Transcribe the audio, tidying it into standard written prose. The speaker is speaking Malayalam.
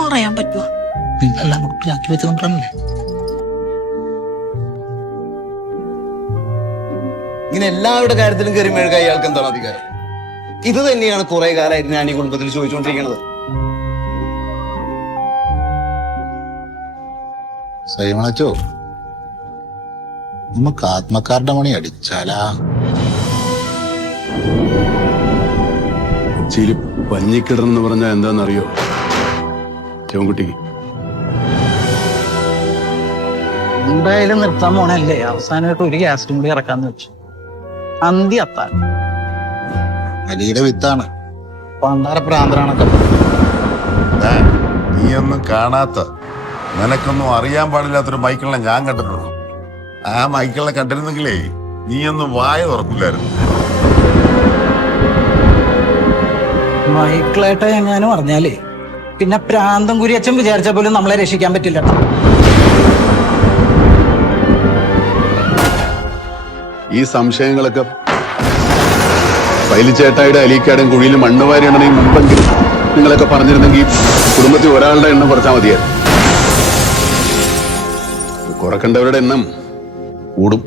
പറയാൻ പറ്റുമോ? നിങ്ങളെല്ലാം കൂടി ആക്കി വെച്ചുകൊണ്ടല്ലേ ഇങ്ങനെ എല്ലാവരുടെ കാര്യത്തിലും കയറി മെഴുകാൻ ഇയാൾക്ക് എന്താണ് അധികാരം? ഇത് തന്നെയാണ് കുറെ കാലമായിട്ട് ഞാൻ ഈ കുടുംബത്തിൽ ചോദിച്ചുകൊണ്ടിരിക്കുന്നത്. സൈമണച്ചോ, നമുക്ക് ആത്മക്കാരുടെ മണി അടിച്ചാലാ? കൊച്ചിയിൽ പഞ്ഞിക്കിടന്ന് പറഞ്ഞാൽ എന്താണെന്നറിയോ ചോൻകുട്ടിക്ക്? എന്തായാലും നിർത്താൻ പോണല്ലേ, അവസാനമായിട്ട് ഒരു ഗ്യാസ്റ്റും കൂടി ഇറക്കാന്ന് വെച്ചു. അന്തി അത്താൻ അലിയുടെ വിത്താണ്. പണ്ടാര പ്രാന്തരാണൊക്കെ. നീയൊന്നും കാണാത്ത, നിനക്കൊന്നും അറിയാൻ പാടില്ലാത്തൊരു മൈക്കിളിനെ ഞാൻ കണ്ടിട്ടുള്ളൂ. ആ മൈക്കിളിനെ കണ്ടിരുന്നെങ്കിലേ നീയൊന്നും വായ തുറക്കില്ലായിരുന്നു. മൈക്കിളേട്ട എങ്ങാനും പറഞ്ഞാലേ പിന്നെ പ്രാന്തം കുരിയച്ചൻ വിചാരിച്ച പോലും നമ്മളെ രക്ഷിക്കാൻ പറ്റില്ല. ഈ സംശയങ്ങളൊക്കെ പൈലിച്ചേട്ടായുടെ അലിക്കാടും കുഴിയിൽ മണ്ണ് വാരിയാണെങ്കിൽ മുമ്പെങ്കിലും നിങ്ങളൊക്കെ പറഞ്ഞിരുന്നെങ്കിൽ കുടുംബത്തിൽ ഒരാളുടെ എണ്ണം കുറച്ചാൽ മതിയായിരുന്നു. കുറക്കേണ്ടവരുടെ എണ്ണം കൂടും.